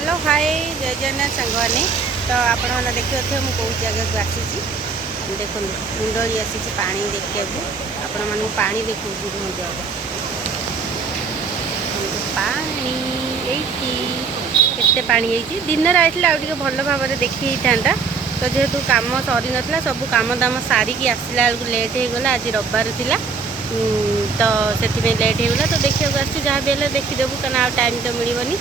hello hi जय जगन्नाथ सांगवानी तो आपण मैंने देखिए मुझे कौन जगह को आसी देखो मुंडरी आसी पानी देखा आपण मानू पानी देखो पानी केते पानी है दिन आइला आउ भल भाव देखी था तो जेहेतु कम सरी नाला सब कम दाम सारिकी आसला बेलू लेट हो गला आज रविवार थिला तो से लेट होगा तो देखा जहाँ भी देखीदेबू क्या टाइम तो मिलनी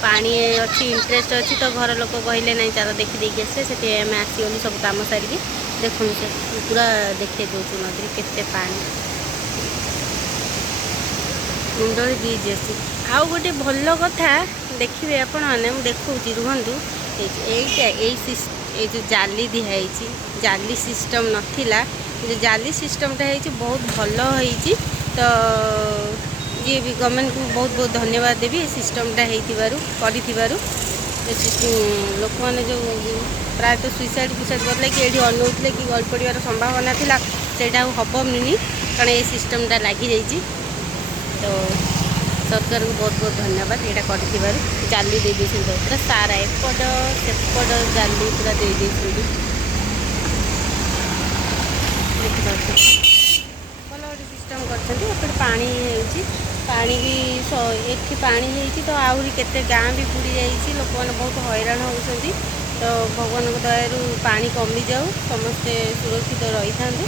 पानी अच्छी इंटरेस्ट अच्छी तो घर लोक कहले ना चार देखी आसे से आम आसगलु सब कम सारिकी देखो से पूरा देखे दूसरी नदी केते पानी मुंडे बीज अच्छी आउ गोटे भल कथा देखिए आपण मैंने देखा रुहतु ये जो जाली दिखाई जाली सिस्टम नाला जो जाली सिस्टमटा है बहुत भल हो तो ये भी गवर्नमेंट को बहुत बहुत धन्यवाद देवी ये सिस्टमटा कर लोक मैंने जो प्रायतः सुइसाइड फुइसाइड करले कि ये अनौले कि गल पड़ार संभावना था से हबनी कारण ये सिस्टमटा लगी जाइए तो सरकार को बहुत बहुत धन्यवाद यहाँ कर जाली दे पूरा सारा एपट सेपट जाली पूरा दे भल गोटे सिस्टम कर पानी पानी भी एठी पानी है तो आहरी केते गाँ भी बुड़ी जाइए लोक मैंने बहुत हैरान होती तो भगवान दयारू पानी कमी जाऊ समस्ते सुरक्षित रही था तो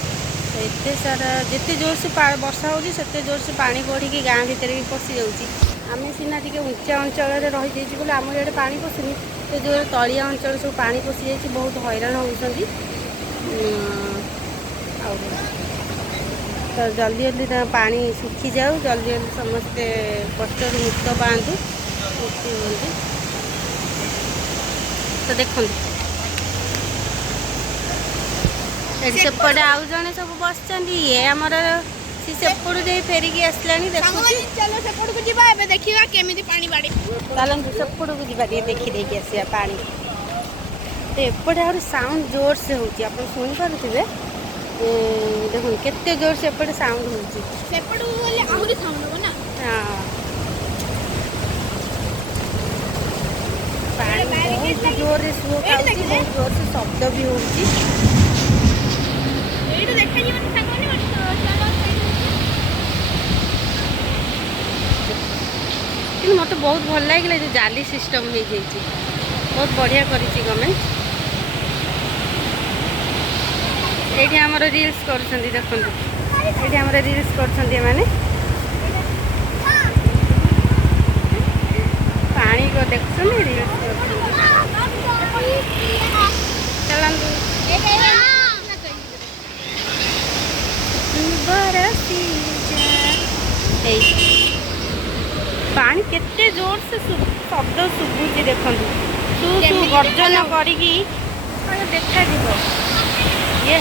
एत सारा जिते जोर से वर्षा होते जोर से पानी बढ़ी गाँ भितर भी पशि जाऊँगी आम सीना टे उच्चा अंचल रही जाइए बोले आम इे पानी पशुनी तो जो तलिया अंचल सब पानी पशि जाइए बहुत हैरान होती तो जल्दी जल्दी पानी सुखी जाऊ जल्दी जल्दी समस्ते कष्ट मुक्त पातु मुक्ति हमें तो देखो सेपटे आउ जड़े सब बस ये आमर सी सेपटू फेरिकी आसला देखा केमी पानी बाड़ी चलते सेपटू को जा देखी देखी आसा पानी तो एपटे आ साउंड जोर से होती आप शुणी पारे देखो केते जोर से एपटे साउंड होती हाँ बहुत जोर से सुख बहुत जोर से शब्द भी होती मत बहुत भल लगे जो जाली सिस्टम हो बहुत बढ़िया करी गवर्नमेंट ये आम रिल्स कर देखो ये आम रिल्स कर पानी को देख रिल्स पानी केते जोर से शब्द शुभुची देखो सु सु गर्जन करी देखा ये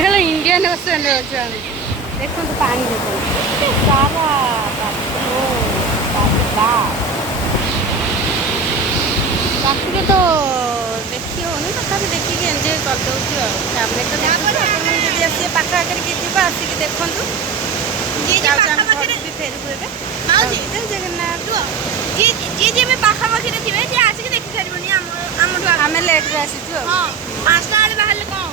रेडी इंडियन ओशन देखो पानी देखो सारा बाकी तो देखी होनी तथापि देखिए एंजॉय कर दूसरी तो जब आसी पाख आगे किए आसिक देखूँ जगन्नाथ जी पाखापाखि थे आसिक देखी सारे आम लेट्रे आसीचु 5 टा बाहर कौन